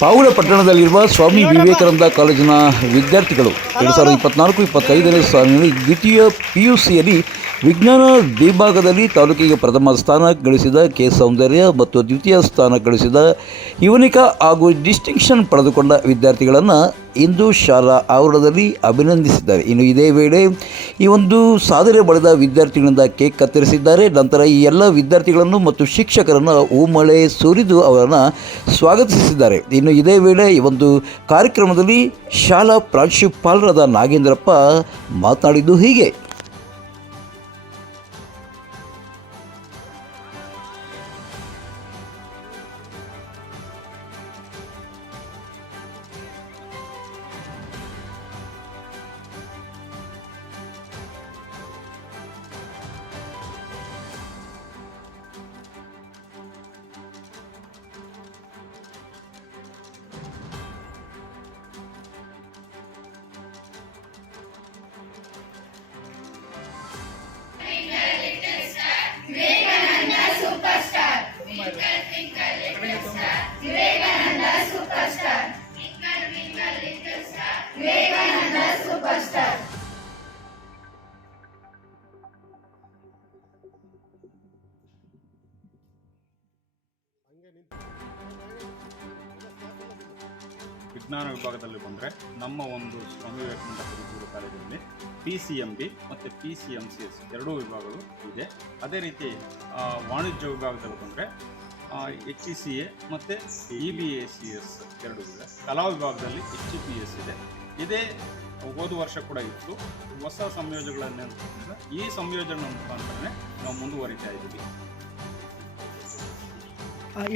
ಪಾವುಳ ಪಟ್ಟಣದಲ್ಲಿರುವ ಸ್ವಾಮಿ ವಿವೇಕಾನಂದ ಕಾಲೇಜಿನ ವಿದ್ಯಾರ್ಥಿಗಳು ಎರಡು ಸಾವಿರದ ಇಪ್ಪತ್ನಾಲ್ಕು, ಇಪ್ಪತ್ತೈದನೇ ಸಾಲಿನಲ್ಲಿ ದ್ವಿತೀಯ ಪಿ ಯು ಸಿಯಲ್ಲಿ ವಿಜ್ಞಾನ ವಿಭಾಗದಲ್ಲಿ ತಾಲೂಕಿಗೆ ಪ್ರಥಮ ಸ್ಥಾನ ಗಳಿಸಿದ ಕೆ ಸೌಂದರ್ಯ ಮತ್ತು ದ್ವಿತೀಯ ಸ್ಥಾನ ಗಳಿಸಿದ ಯುವನಿಕಾ ಹಾಗೂ ಡಿಸ್ಟಿಂಕ್ಷನ್ ಪಡೆದುಕೊಂಡ ವಿದ್ಯಾರ್ಥಿಗಳನ್ನು ಇಂದು ಶಾಲಾ ಆವರಣದಲ್ಲಿ ಅಭಿನಂದಿಸಿದ್ದಾರೆ. ಇನ್ನು ಇದೇ ವೇಳೆ ಈ ಒಂದು ಸಾಧನೆ ಬಳಿದ ವಿದ್ಯಾರ್ಥಿಗಳಿಂದ ಕೇಕ್ ಕತ್ತರಿಸಿದ್ದಾರೆ. ನಂತರ ಈ ಎಲ್ಲ ವಿದ್ಯಾರ್ಥಿಗಳನ್ನು ಮತ್ತು ಶಿಕ್ಷಕರನ್ನು ಹೂಮಳೆ ಸುರಿದು ಅವರನ್ನು ಸ್ವಾಗತಿಸಿದ್ದಾರೆ. ಇನ್ನು ಇದೇ ವೇಳೆ ಈ ಒಂದು ಕಾರ್ಯಕ್ರಮದಲ್ಲಿ ಶಾಲಾ ಪ್ರಾಂಶುಪಾಲರಾದ ನಾಗೇಂದ್ರಪ್ಪ ಮಾತನಾಡಿದ್ದು ಹೀಗೆ. Twinkle, twinkle, little star. Vivekananda superstar. Twinkle, twinkle, little star. Vivekananda superstar. அங்கே நின்று ವಿಜ್ಞಾನ ವಿಭಾಗದಲ್ಲಿ ಬಂದರೆ ನಮ್ಮ ಒಂದು ಸ್ವಾಮಿ ವಿವೇಕಾನಂದ ಪದವಿ ಕಾಲೇಜಿನಲ್ಲಿ ಪಿ ಸಿ ಎಂ ಬಿ ಮತ್ತು P C M C S ಎರಡೂ ವಿಭಾಗಗಳು ಇದೆ. ಅದೇ ರೀತಿ ವಾಣಿಜ್ಯ ವಿಭಾಗದಲ್ಲಿ ಬಂದರೆ ಎಚ್ ಇ ಸಿ ಎ ಮತ್ತು E B A C S ಎರಡೂ ಇದೆ. ಕಲಾ ವಿಭಾಗದಲ್ಲಿ ಎಚ್ ಇ ಪಿ ಎಸ್ ಇದೆ. ಇದೇ ಹೋದ ವರ್ಷ ಕೂಡ ಇತ್ತು. ಹೊಸ ಸಂಯೋಜನೆಗಳನ್ನು ಈ ಸಂಯೋಜನೆ ಮುಖಾಂತರನೇ ನಾವು ಮುಂದುವರಿತಾ ಇದ್ದೀವಿ.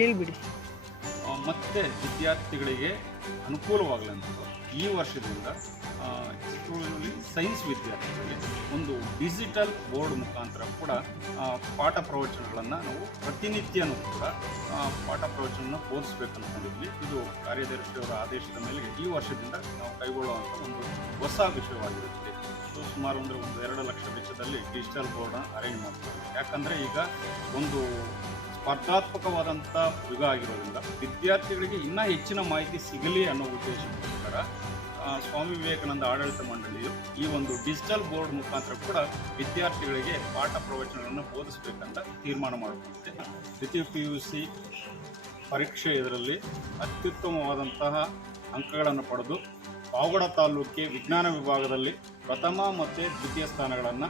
ಹೇಳ್ಬಿಡಿ. ಬಿಡಿ ಮತ್ತೆ ವಿದ್ಯಾರ್ಥಿಗಳಿಗೆ ಅನುಕೂಲವಾಗಲಿ ಅಂತ. ಈ ವರ್ಷದಿಂದ ಚಿತ್ರದುರ್ಗದಲ್ಲಿ ಸೈನ್ಸ್ ವಿದ್ಯಾರ್ಥಿಗಳಿಗೆ ಒಂದು ಡಿಜಿಟಲ್ ಬೋರ್ಡ್ ಮುಖಾಂತರ ಕೂಡ ಪಾಠ ಪ್ರವಚನಗಳನ್ನು ನಾವು ಪ್ರತಿನಿತ್ಯನೂ ಕೂಡ ಪಾಠ ಪ್ರವಚನ ಬೋಧಿಸ್ಬೇಕು ಅನ್ಕೊಂಡಿದ್ವಿ ಇದು ಕಾರ್ಯದರ್ಶಿಯವರ ಆದೇಶದ ಮೇಲೆ ಈ ವರ್ಷದಿಂದ ನಾವು ಕೈಗೊಳ್ಳುವಂಥ ಒಂದು ಹೊಸ ವಿಷಯವಾಗಿರುತ್ತದೆ. ಸೊ, ಸುಮಾರು ಅಂದರೆ ಒಂದು ಎರಡು ಲಕ್ಷ ವೆಚ್ಚದಲ್ಲಿ ಡಿಜಿಟಲ್ ಬೋರ್ಡನ್ನು ಅರೇಂಜ್ ಮಾಡ್ತೀವಿ ಯಾಕಂದರೆ ಈಗ ಒಂದು ಸ್ಪರ್ಧಾತ್ಮಕವಾದಂಥ ಯುಗ ಆಗಿರೋದ್ರಿಂದ ವಿದ್ಯಾರ್ಥಿಗಳಿಗೆ ಇನ್ನೂ ಹೆಚ್ಚಿನ ಮಾಹಿತಿ ಸಿಗಲಿ ಅನ್ನೋ ಉದ್ದೇಶಕ್ಕೋಸ್ಕರ ಸ್ವಾಮಿ ವಿವೇಕಾನಂದ ಆಡಳಿತ ಮಂಡಳಿಯು ಈ ಒಂದು ಡಿಜಿಟಲ್ ಬೋರ್ಡ್ ಮುಖಾಂತರ ಕೂಡ ವಿದ್ಯಾರ್ಥಿಗಳಿಗೆ ಪಾಠ ಪ್ರವಚನಗಳನ್ನು ಬೋಧಿಸಬೇಕಂತ ತೀರ್ಮಾನ ಮಾಡಿಕೊಂಡಿದೆ. ದ್ವಿತೀಯ ಪಿ ಯು ಸಿ ಪರೀಕ್ಷೆ ಇದರಲ್ಲಿ ಅತ್ಯುತ್ತಮವಾದಂತಹ ಅಂಕಗಳನ್ನು ಪಡೆದು, ಪಾವಗಡ ತಾಲೂಕಿಗೆ ವಿಜ್ಞಾನ ವಿಭಾಗದಲ್ಲಿ ಪ್ರಥಮ ಮತ್ತು ದ್ವಿತೀಯ ಸ್ಥಾನಗಳನ್ನು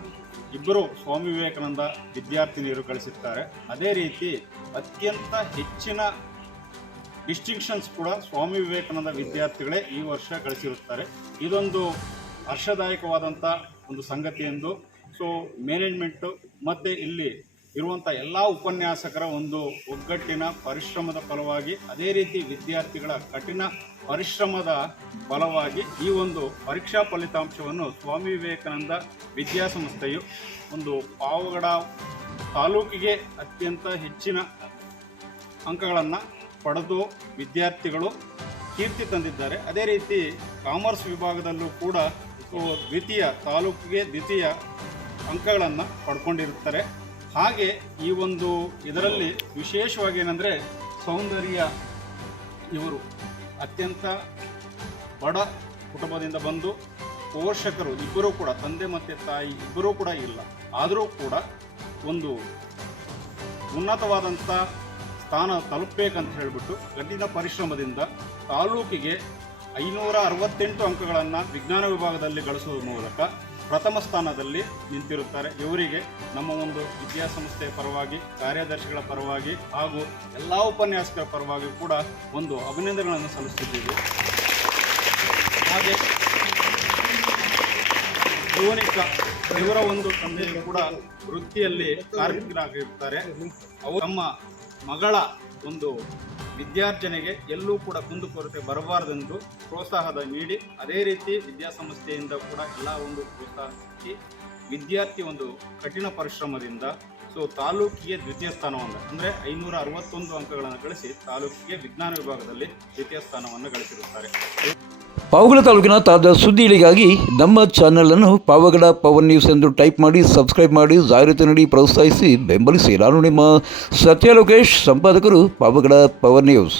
ಇಬ್ಬರು ಸ್ವಾಮಿ ವಿವೇಕಾನಂದ ವಿದ್ಯಾರ್ಥಿನಿಯರು ಕಳಿಸಿರ್ತಾರೆ. ಅದೇ ರೀತಿ ಅತ್ಯಂತ ಹೆಚ್ಚಿನ ಡಿಸ್ಟಿಂಕ್ಷನ್ಸ್ ಕೂಡ ಸ್ವಾಮಿ ವಿವೇಕಾನಂದ ವಿದ್ಯಾರ್ಥಿಗಳೇ ಈ ವರ್ಷ ಕಳಿಸಿರುತ್ತಾರೆ. ಇದೊಂದು ಹರ್ಷದಾಯಕವಾದಂಥ ಒಂದು ಸಂಗತಿ ಎಂದು. ಸೊ ಮ್ಯಾನೇಜ್ಮೆಂಟು ಮತ್ತು ಇಲ್ಲಿ ಇರುವಂಥ ಎಲ್ಲ ಉಪನ್ಯಾಸಕರ ಒಂದು ಒಗ್ಗಟ್ಟಿನ ಪರಿಶ್ರಮದ ಫಲವಾಗಿ, ಅದೇ ರೀತಿ ವಿದ್ಯಾರ್ಥಿಗಳ ಕಠಿಣ ಪರಿಶ್ರಮದ ಫಲವಾಗಿ ಈ ಒಂದು ಪರೀಕ್ಷಾ ಫಲಿತಾಂಶವನ್ನು ಸ್ವಾಮಿ ವಿವೇಕಾನಂದ ವಿದ್ಯಾಸಂಸ್ಥೆಯು ಒಂದು ಪಾವಗಡ ತಾಲೂಕಿಗೆ ಅತ್ಯಂತ ಹೆಚ್ಚಿನ ಅಂಕಗಳನ್ನು ಪಡೆದು ವಿದ್ಯಾರ್ಥಿಗಳು ಕೀರ್ತಿ ತಂದಿದ್ದಾರೆ. ಅದೇ ರೀತಿ ಕಾಮರ್ಸ್ ವಿಭಾಗದಲ್ಲೂ ಕೂಡ ದ್ವಿತೀಯ ತಾಲೂಕಿಗೆ ದ್ವಿತೀಯ ಅಂಕಗಳನ್ನು ಪಡ್ಕೊಂಡಿರುತ್ತಾರೆ. ಹಾಗೆ ಈ ಒಂದು ಇದರಲ್ಲಿ ವಿಶೇಷವಾಗಿ ಏನಂದರೆ ಸೌಂದರ್ಯ ಇವರು ಅತ್ಯಂತ ಬಡ ಕುಟುಂಬದಿಂದ ಬಂದು ಪೋಷಕರು ಇಬ್ಬರೂ ಕೂಡ, ತಂದೆ ಮತ್ತು ತಾಯಿ ಇಬ್ಬರೂ ಕೂಡ ಇಲ್ಲ. ಆದರೂ ಕೂಡ ಒಂದು ಉನ್ನತವಾದಂಥ ಸ್ಥಾನ ತಲುಪಬೇಕಂತ ಹೇಳಿಬಿಟ್ಟು ಕಠಿಣ ಪರಿಶ್ರಮದಿಂದ ತಾಲೂಕಿಗೆ ಐನೂರ ಅರವತ್ತೆಂಟು ಅಂಕಗಳನ್ನು ವಿಜ್ಞಾನ ವಿಭಾಗದಲ್ಲಿ ಗಳಿಸುವ ಮೂಲಕ ಪ್ರಥಮ ಸ್ಥಾನದಲ್ಲಿ ನಿಂತಿರುತ್ತಾರೆ. ಇವರಿಗೆ ನಮ್ಮ ಒಂದು ವಿದ್ಯಾಸಂಸ್ಥೆಯ ಪರವಾಗಿ, ಕಾರ್ಯದರ್ಶಿಗಳ ಪರವಾಗಿ ಹಾಗೂ ಎಲ್ಲ ಉಪನ್ಯಾಸಕರ ಪರವಾಗಿ ಕೂಡ ಒಂದು ಅಭಿನಂದನೆಗಳನ್ನು ಸಲ್ಲಿಸುತ್ತಿದ್ದೀವಿ. ಹಾಗೆ ಯುವನಿಕ ಇವರ ಒಂದು ತಂದೆಯು ಕೂಡ ವೃತ್ತಿಯಲ್ಲಿ ಕಾರ್ಮಿಕರಾಗಿರ್ತಾರೆ ಅವರು ತಮ್ಮ ಮಗಳ ಒಂದು ವಿದ್ಯಾರ್ಜನೆಗೆ ಎಲ್ಲೂ ಕೂಡ ಕುಂದುಕೊರತೆ ಬರಬಾರದೆಂದು ಪ್ರೋತ್ಸಾಹದ ನೀಡಿ, ಅದೇ ರೀತಿ ವಿದ್ಯಾಸಂಸ್ಥೆಯಿಂದ ಕೂಡ ಎಲ್ಲ ಒಂದು ಪ್ರೋತ್ಸಾಹಿಸಿ ವಿದ್ಯಾರ್ಥಿ ಒಂದು ಕಠಿಣ ಪರಿಶ್ರಮದಿಂದ ಸೊ ತಾಲೂಕಿಗೆ ದ್ವಿತೀಯ ಸ್ಥಾನವನ್ನು ಅಂದರೆ ಐನೂರ ಅರವತ್ತೊಂದು ಅಂಕಗಳನ್ನು ಗಳಿಸಿ ತಾಲೂಕಿಗೆ ವಿಜ್ಞಾನ ವಿಭಾಗದಲ್ಲಿ ದ್ವಿತೀಯ ಸ್ಥಾನವನ್ನು ಗಳಿಸಿರುತ್ತಾರೆ. ಪಾವಗಡ ತಾಲೂಕಿನ ತಾಜಾ ಸುದ್ದಿಗಳಿಗಾಗಿ ನಮ್ಮ ಚಾನಲನ್ನು ಪಾವಗಡ ಪವನ್ ನ್ಯೂಸ್ ಎಂದು ಟೈಪ್ ಮಾಡಿ ಸಬ್ಸ್ಕ್ರೈಬ್ ಮಾಡಿ ಜಾಹೀರಾತು ನೀಡಿ, ಪ್ರೋತ್ಸಾಹಿಸಿ, ಬೆಂಬಲಿಸಿ. ನಾನು ನಿಮ್ಮ ಸತ್ಯ ಲೋಕೇಶ್ ಸಂಪಾದಕರು ಪಾವಗಡ ಪವನ್ ನ್ಯೂಸ್